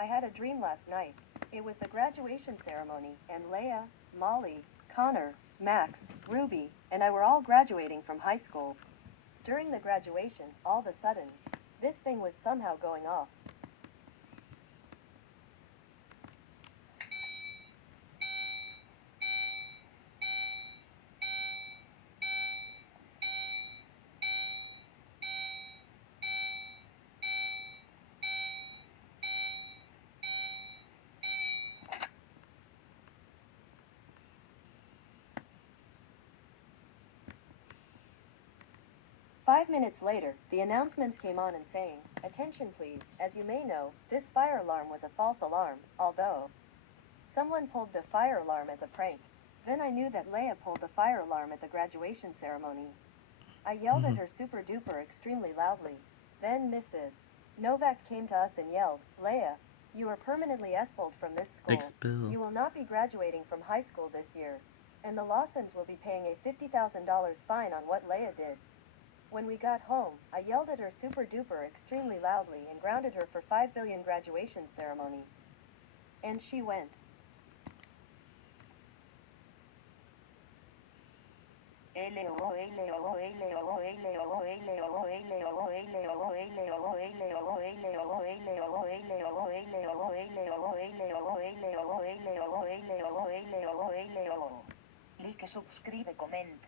I had a dream last night. It was the graduation ceremony, and Leia, Molly, Connor, Max, Ruby, and I were all graduating from high school. During the graduation, all of a sudden, this thing was somehow going off. "5 minutes later, the announcements came on and saying, 'Attention please, as you may know, this fire alarm was a false alarm, although someone pulled the fire alarm as a prank.' Then I knew that Leia pulled the fire alarm at the graduation ceremony. I yelled at her super duper extremely loudly. Then Mrs. Novak came to us and yelled, 'Leia, you are permanently expelled from this school. Expelled. You will not be graduating from high school this year. And the Lawsons will be paying a $50,000 fine on what Leia did.' When we got home, I yelled at her super duper extremely loudly and grounded her for 5 billion graduation ceremonies. And she went. Like, subscribe, comment.